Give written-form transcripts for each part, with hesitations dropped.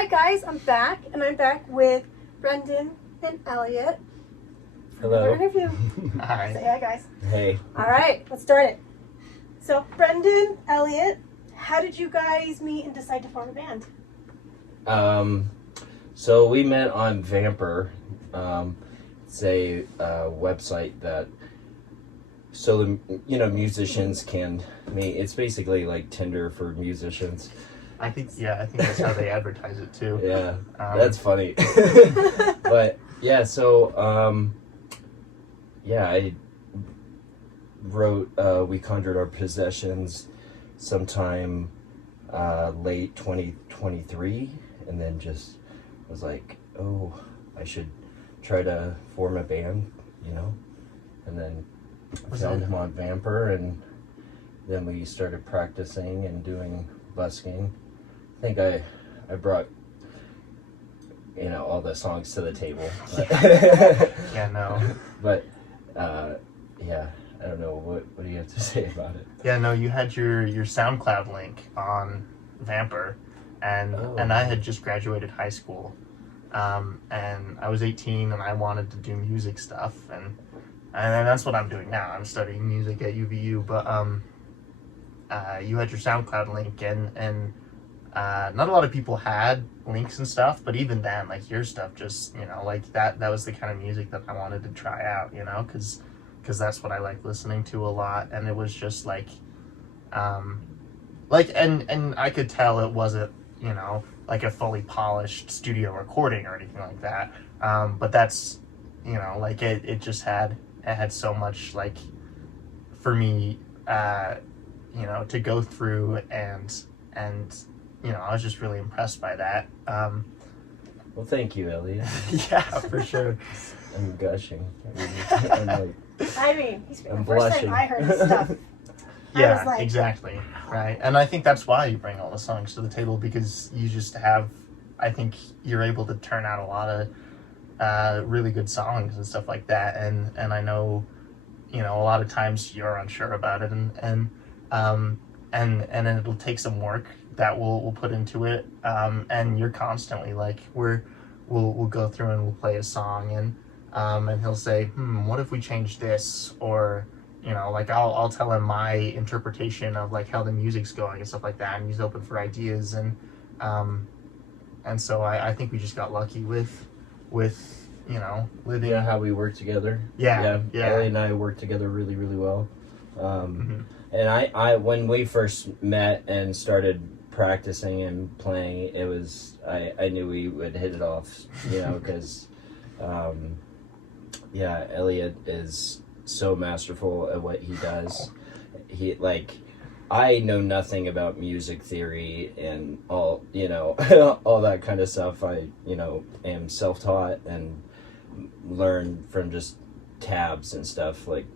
right, guys, I'm back, and I'm back with Brendan and Elliot. Hello. Another interview. Hi. Say hi, guys. Hey. All right, let's start it. So, Brendan, Elliot, how did you guys meet and decide to form a band? So we met on Vamper. It's a website that musicians can meet. It's basically like Tinder for musicians. I think that's how they advertise it too. Yeah, that's funny. But yeah, so I wrote We Conjured Our Possessions sometime late 2023, and then just was like, oh, I should try to form a band, and then found him on Vamper, and then we started practicing and doing busking. I think I brought all the songs to the table. Yeah, no. But yeah, I don't know, what do you have to say about it? Yeah, no, you had your SoundCloud link on Vamper, and I had just graduated high school, and I was 18 and I wanted to do music stuff, and that's what I'm doing now. I'm studying music at UVU, but you had your SoundCloud link, and not a lot of people had links and stuff, but even then, like, your stuff just, like that was the kind of music that I wanted to try out, because that's what I like listening to a lot, and it was just like and I could tell it wasn't, like a fully polished studio recording or anything like that, but that's, like it just had so much, like, for me, to go through, and I was just really impressed by that. Well, thank you, Elliot. Yeah, for sure. I'm gushing. I'm blushing. First time I heard this stuff. Yeah, I was like, exactly. Right. And I think that's why you bring all the songs to the table, because you just I think you're able to turn out a lot of really good songs and stuff like that. And I know, a lot of times you're unsure about it, and then it'll take some work that we'll put into it. And you're constantly like, we'll go through and we'll play a song, and he'll say, what if we change this? Or, like I'll tell him my interpretation of like how the music's going and stuff like that, and he's open for ideas, and so I think we just got lucky with living. Yeah, how we work together. Yeah. Ellie and I work together really, really well. And I when we first met and started practicing and playing, it was I knew we would hit it off, because Elliot is so masterful at what he does. I know nothing about music theory and all, all that kind of stuff. I, am self-taught and learn from just tabs and stuff, like,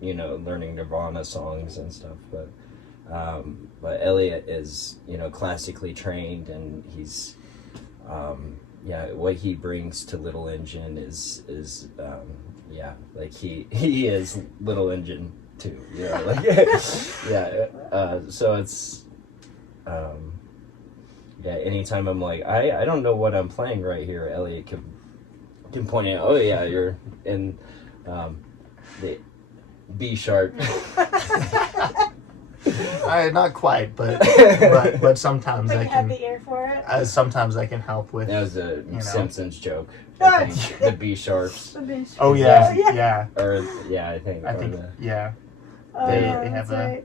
learning Nirvana songs and stuff. But Elliot is, classically trained, and he's, what he brings to Little Engine is like he is Little Engine too, so it's, anytime I'm like, I don't know what I'm playing right here, Elliot can point out, oh yeah, you're in, the B sharp. Not quite, but sometimes but I you have can. the ear for it. Sometimes I can help with. That was a Simpsons joke. Ah, I think. The B sharps. Oh yeah, yeah. Or I think. Yeah. They have a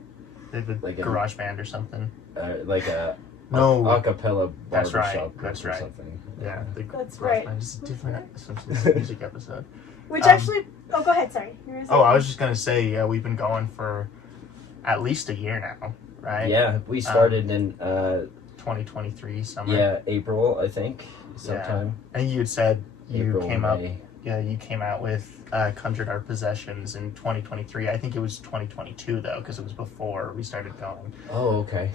like garage band or something. Like a No. acapella That's right. barbershop That's or right. something. Yeah, the That's garage right. band is a different Simpsons music episode. Which actually, go ahead. Sorry. You were saying. I was just gonna say, we've been going for at least a year now, right? Yeah, we started in 2023 summer. Yeah, April, I think, sometime. Yeah. And you had said you April, came May. you came out with Conjured Our Possessions in 2023. I think it was 2022 though, because it was before we started going. Oh, okay.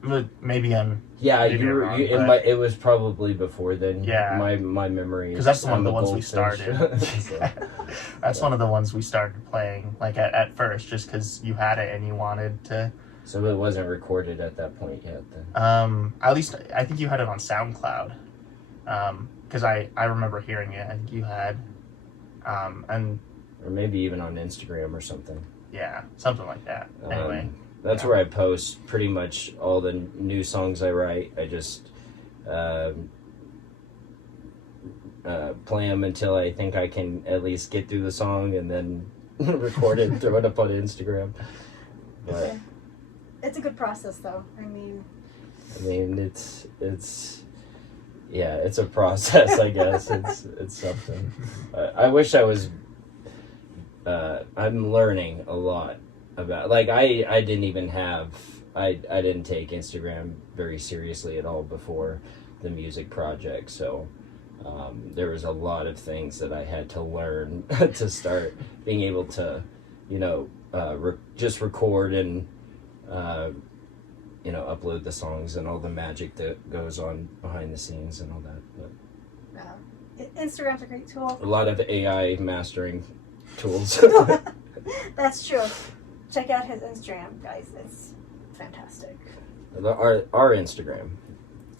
But maybe I'm. Yeah, maybe I'm wrong, it was probably before then. Yeah. My memory. Because that's one of the ones we goldfish. started. So, That's one of the ones we started playing, like at first, just because you had it and you wanted to So it wasn't recorded at that point yet then? At least I think you had it on SoundCloud. Because I remember hearing it, and you had, and Or maybe even on Instagram or something. yeah, something like that. Anyway, That's where I post pretty much all the new songs I write. I just play them until I think I can at least get through the song, and then record it and throw it up on Instagram. But It's a good process, though. I mean, it's a process. I guess it's something. I wish I was. I'm learning a lot about. Like I didn't even have. I didn't take Instagram very seriously at all before the music project. So there was a lot of things that I had to learn to start being able to, just record and. Upload the songs and all the magic that goes on behind the scenes and all that. But Instagram's a great tool. a lot of AI mastering tools. That's true. Check out his Instagram, guys. It's fantastic. Our Instagram.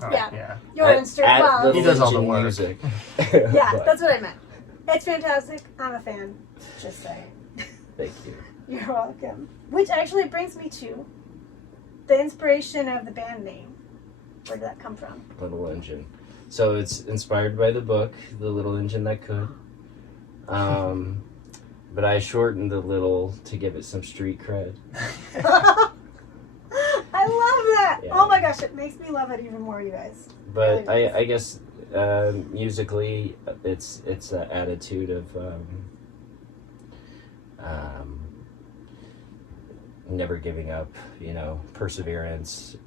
oh, Yeah. yeah. Your Instagram. Wow. Little He does all the Engine work. Music. Yeah, But that's what I meant. It's fantastic. I'm a fan. Just saying. thank you. You're welcome. Which actually brings me to the inspiration of the band name. Where did that come from? Little Engine. So it's inspired by the book, The Little Engine That Could. But I shortened the little to give it some street cred. I love that. Yeah. Oh my gosh, it makes me love it even more, you guys. But Really I guess musically, it's the attitude of never giving up, perseverance,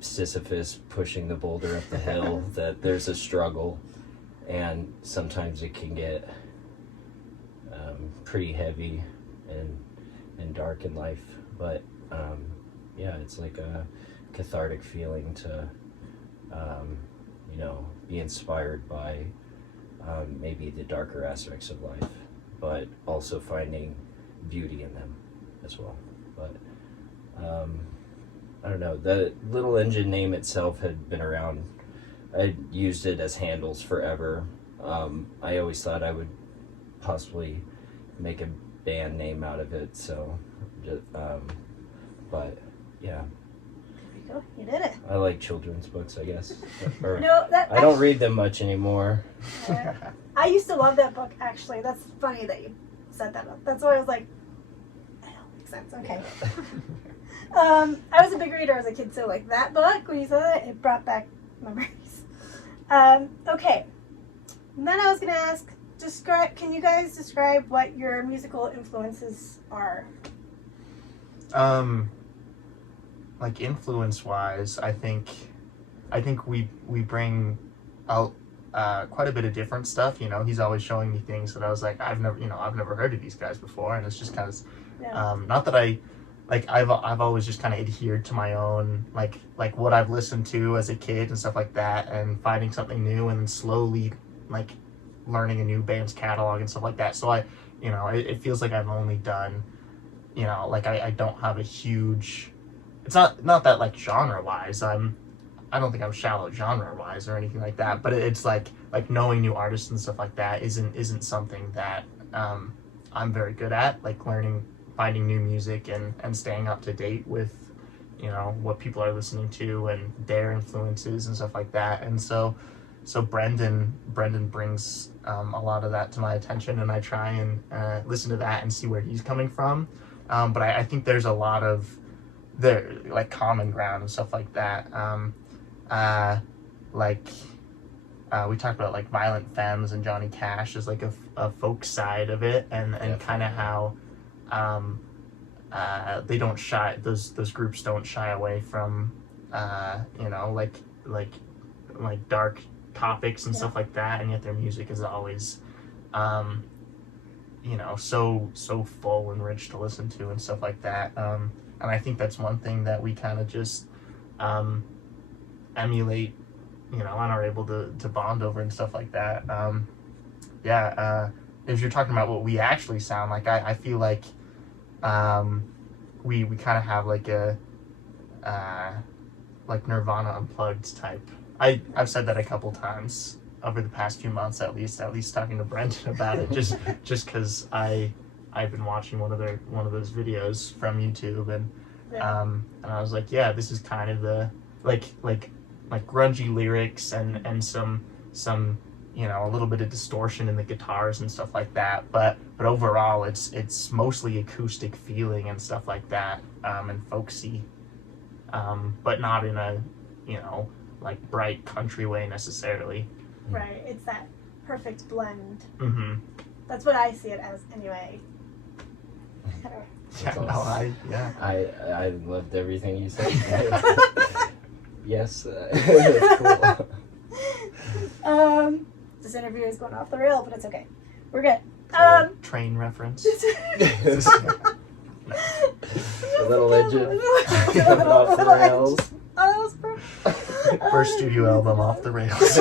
Sisyphus pushing the boulder up the hill, that there's a struggle, and sometimes it can get pretty heavy and dark in life, but it's like a cathartic feeling to be inspired by maybe the darker aspects of life, but also finding beauty in them as well. But I don't know, the Little Engine name itself had been around. I used it as handles forever. I always thought I would possibly make a band name out of it, so but yeah, There you go. You did it. I like children's books, I guess. Or, No, that I don't read them much anymore. I used to love that book, actually. That's funny that you said that. That's why I was like, that don't make sense. Okay. I was a big reader as a kid, so like that book, when you said that, it brought back memories. Okay. And then I was going to ask, can you guys describe what your musical influences are? Like influence wise, I think we bring out quite a bit of different stuff. He's always showing me things that I was like, I've never heard of these guys before, and it's just kind of not that I've always just kind of adhered to my own like what I've listened to as a kid and stuff like that, and finding something new and then slowly like learning a new band's catalog and stuff like that. So it feels like I've only done, I don't have a huge. It's not that like genre wise I don't think I'm shallow genre wise or anything like that, but it's like knowing new artists and stuff like that isn't something that I'm very good at, like finding new music and staying up to date with what people are listening to and their influences and stuff like that. And so Brendan brings a lot of that to my attention, and I try and listen to that and see where he's coming from, but I think there's a lot of like common ground and stuff like that. We talked about like Violent Femmes and Johnny Cash as like a folk side of it, and kind of how they don't shy, those groups don't shy away from like dark topics and stuff like that, and yet their music is always so full and rich to listen to and stuff like that. And I think that's one thing that we kind of just emulate, and are able to bond over and stuff like that. If you're talking about what we actually sound like, I feel like we kind of have like a like Nirvana Unplugged type. I've said that a couple times over the past few months, at least talking to Brendan about it, just because I've been watching one of those videos from YouTube, and I was like, yeah, this is kind of the like grungy lyrics and some a little bit of distortion in the guitars and stuff like that, but overall it's mostly acoustic feeling and stuff like that, and folksy, but not in a like bright country way necessarily. Right, it's that perfect blend. Mm-hmm. That's what I see it as, anyway. That's awesome. I loved everything you said. Yes, that's cool. This interview is going off the rail, but it's okay. We're good. Train reference. A little legend. Off the rails. Oh, that was perfect. First studio album off the rails.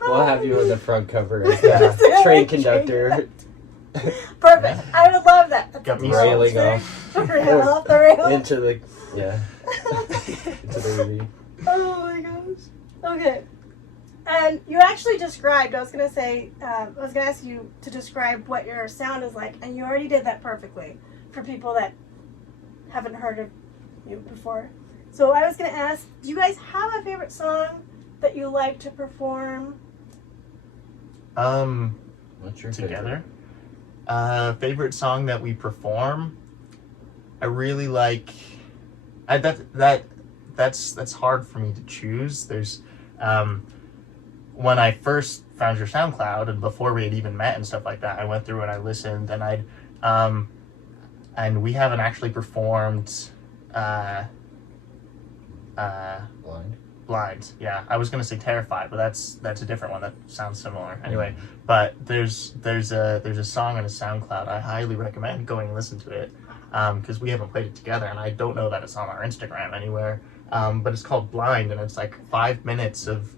We'll have you on the front cover as the train conductor. Perfect. I would love that. That's Got me railing off. Rail off the rails. Into the movie. Oh my gosh. Okay. And you actually described, I was going to ask you to describe what your sound is like, and you already did that perfectly for people that haven't heard of you before. So I was going to ask, do you guys have a favorite song that you like to perform? What's your together? Favorite song that we perform? I really like. That's hard for me to choose. There's when I first found your SoundCloud and before we had even met and stuff like that, I went through and I listened, and and we haven't actually performed Blind. Yeah, I was gonna say Terrified, but that's a different one that sounds similar. Anyway, but there's a song on a SoundCloud I highly recommend going and listen to it, because we haven't played it together, and I don't know that it's on our Instagram anywhere. But it's called Blind, and it's like 5 minutes of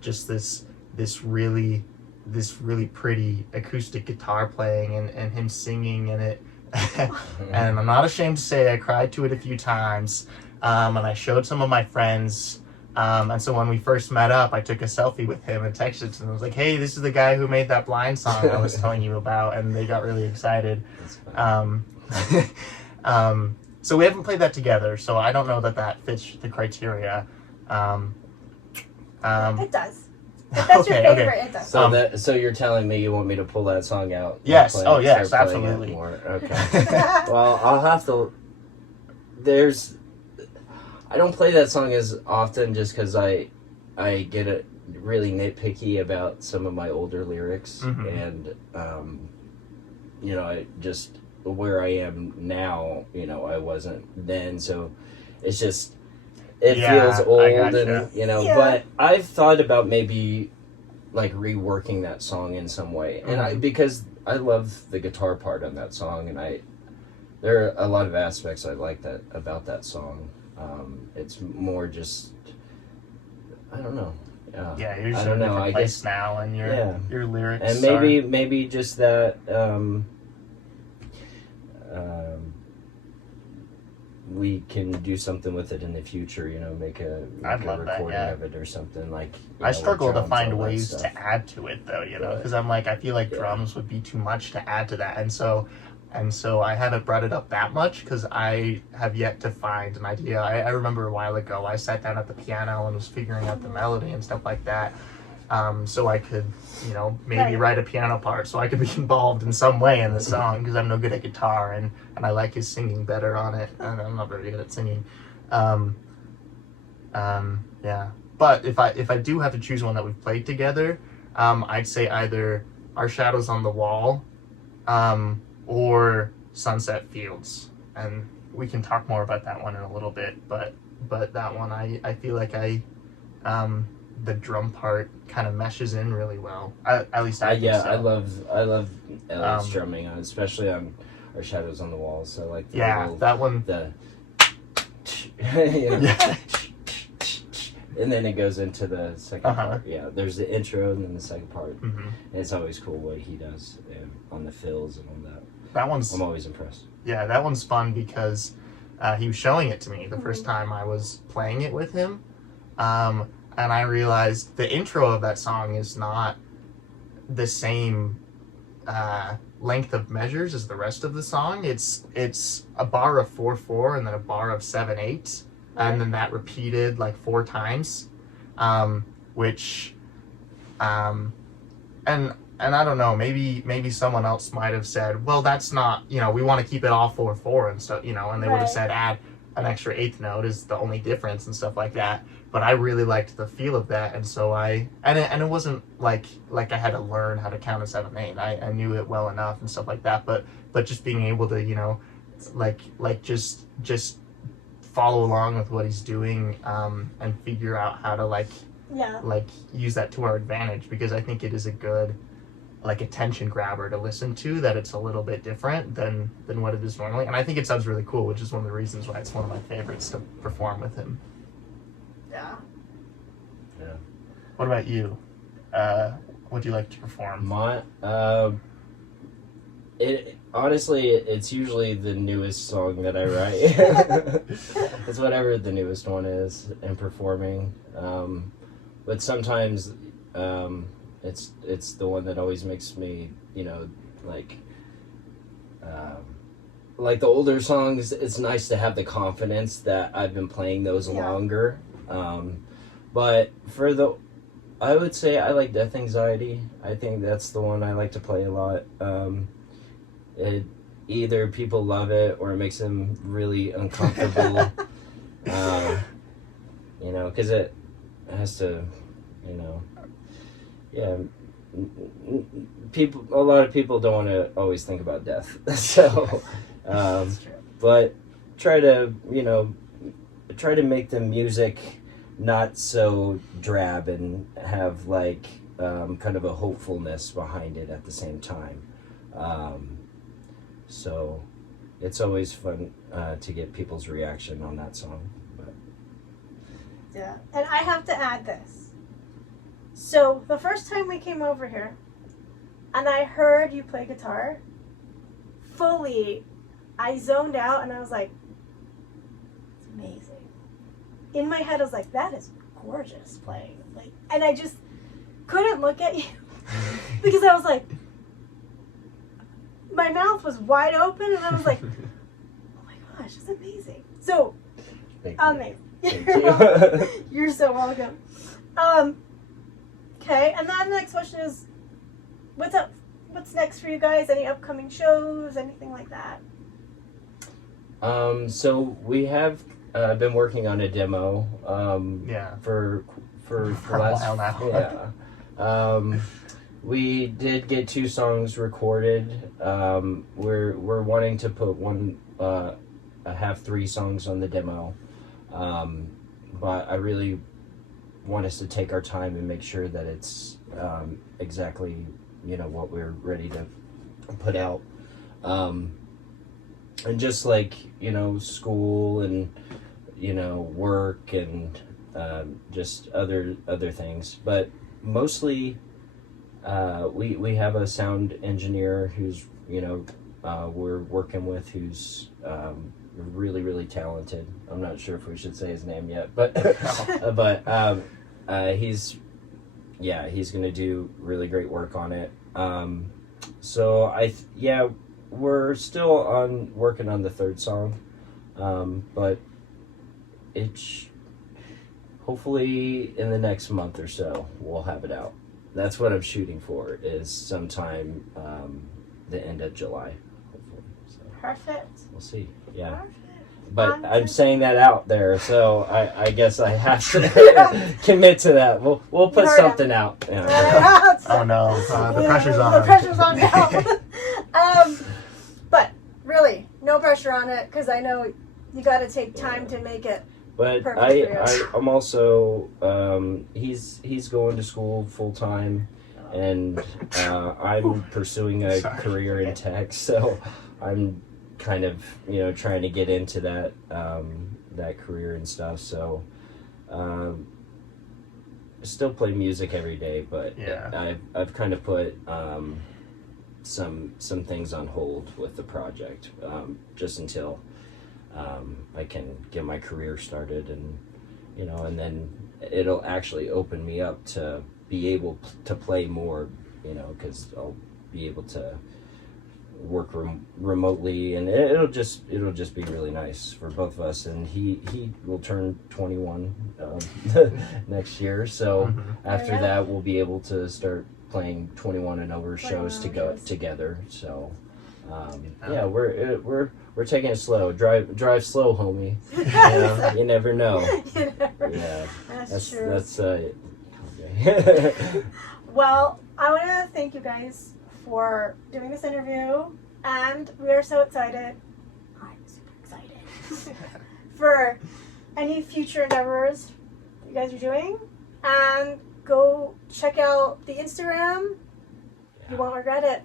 just this really pretty acoustic guitar playing and him singing in it. And I'm not ashamed to say I cried to it a few times, and I showed some of my friends, and so when we first met up, I took a selfie with him and texted to them. I was like, hey, this is the guy who made that Blind song I was telling you about, and they got really excited. So we haven't played that together, so I don't know that fits the criteria. It does. If that's your favorite, it does. So you're telling me you want me to pull that song out? Yes. Play Oh, it, yes, start playing absolutely. it more? Okay. Well, I'll have to. I don't play that song as often just because I get really nitpicky about some of my older lyrics, and I just where I am now, I wasn't then, so it's just. It feels old, and but I've thought about maybe like reworking that song in some way, and because I love the guitar part on that song, and there are a lot of aspects I like about that song. It's more just I don't know. You're just in a different place now, and your lyrics, and maybe just that. We can do something with it in the future, make a recording of it or something like. I struggle to find ways to add to it though, because I'm like, I feel like drums would be too much to add to that, and so I haven't brought it up that much because I have yet to find an idea. I remember a while ago I sat down at the piano and was figuring out the melody and stuff like that, so I could maybe write a piano part so I could be involved in some way in the song, because I'm no good at guitar, and I like his singing better on it, and I'm not very good at singing. But if I do have to choose one that we've played together, I'd say either Our Shadows on the Wall or Sunset Fields, and we can talk more about that one in a little bit, but that one I feel like the drum part kind of meshes in really well. At least I think so. I love Elliot's drumming, especially on Our Shadows on the Wall. So like that one. And then it goes into the second part. Yeah, there's the intro and then the second part. And it's always cool what he does on the fills and all that. That one's I'm always impressed. Yeah, that one's fun because he was showing it to me the first time I was playing it with him. And I realized the intro of that song is not the same length of measures as the rest of the song. It's a bar of 4/4 and then a bar of 7/8, and then that repeated like 4 times, which and I don't know, maybe someone else might have said, well, that's not, we want to keep it all 4/4 and stuff, and they would have said add an extra 8th note is the only difference and stuff like that. But I really liked the feel of that, and so it wasn't like I had to learn how to count a 7/8. I knew it well enough and stuff like that. But just being able to just follow along with what he's doing, and figure out how to use that to our advantage, because I think it is a good attention grabber to listen to, that it's a little bit different than what it is normally. And I think it sounds really cool, which is one of the reasons why it's one of my favorites to perform with him. Yeah. What about you? What do you like to perform? It's usually the newest song that I write. It's whatever the newest one is in performing. But sometimes it's the one that always makes me, like the older songs, it's nice to have the confidence that I've been playing those longer. But I would say I like Death Anxiety. I think that's the one I like to play a lot. Either people love it or it makes them really uncomfortable. Because it has to, a lot of people don't want to always think about death. So, but try to make the music not so drab and have kind of a hopefulness behind it at the same time. So it's always fun to get people's reaction on that song. But. Yeah, and I have to add this. So the first time we came over here and I heard you play guitar, fully, I zoned out and I was like, it's amazing. In my head I was like, that is gorgeous playing. And I just couldn't look at you because I was like, my mouth was wide open and I was like, oh my gosh, it's amazing. So, amazing. Thank you. You're so welcome. Okay, and then the next question is, what's up? What's next for you guys? Any upcoming shows? Anything like that? So we have been working on a demo. For the last a while now. We did get 2 songs recorded. We're wanting to put have 3 songs on the demo. But I really want us to take our time and make sure that it's exactly what we're ready to put out. And just school and work and just other things, but mostly we have a sound engineer who's we're working with, who's really, really talented. I'm not sure if we should say his name yet, but he's going to do really great work on it. So we're still working on the 3rd song, but it's hopefully in the next month or so we'll have it out. That's what I'm shooting for, is sometime the end of July, hopefully. So Perfect. we'll see. Yeah. Perfect. But I'm saying that out there, so I guess I have to commit to that. We'll put something out. Yeah. Oh no, the pressure's on. The pressure's on now. But really, no pressure on it, because I know you got to take time to make it. But I'm also he's going to school full time, and I'm pursuing a career in tech, so I'm kind of trying to get into that that career and stuff. So still play music every day, but I've kind of put some things on hold with the project, just until I can get my career started, and and then it'll actually open me up to be able to play more, because I'll be able to work remotely, and it'll just be really nice for both of us. And he will turn 21 next year, so after that we'll be able to start playing 21 and over shows together. So yeah, we're taking it slow. Drive slow, homie. You never know. Yeah, That's true. That's okay. Well, I want to thank you guys for doing this interview, and we are so excited. I'm super excited for any future endeavors you guys are doing, and go check out the Instagram. You won't regret it.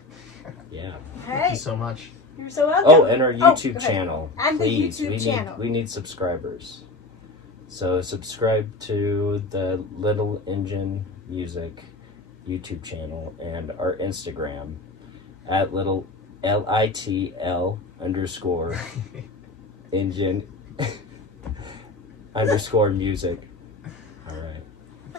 Yeah. Thank you so much. You're so welcome. Oh, and our YouTube channel. And please, the YouTube channel. We need subscribers. So subscribe to the Little Engine Music YouTube channel and our Instagram at little LITL _ engine _ music.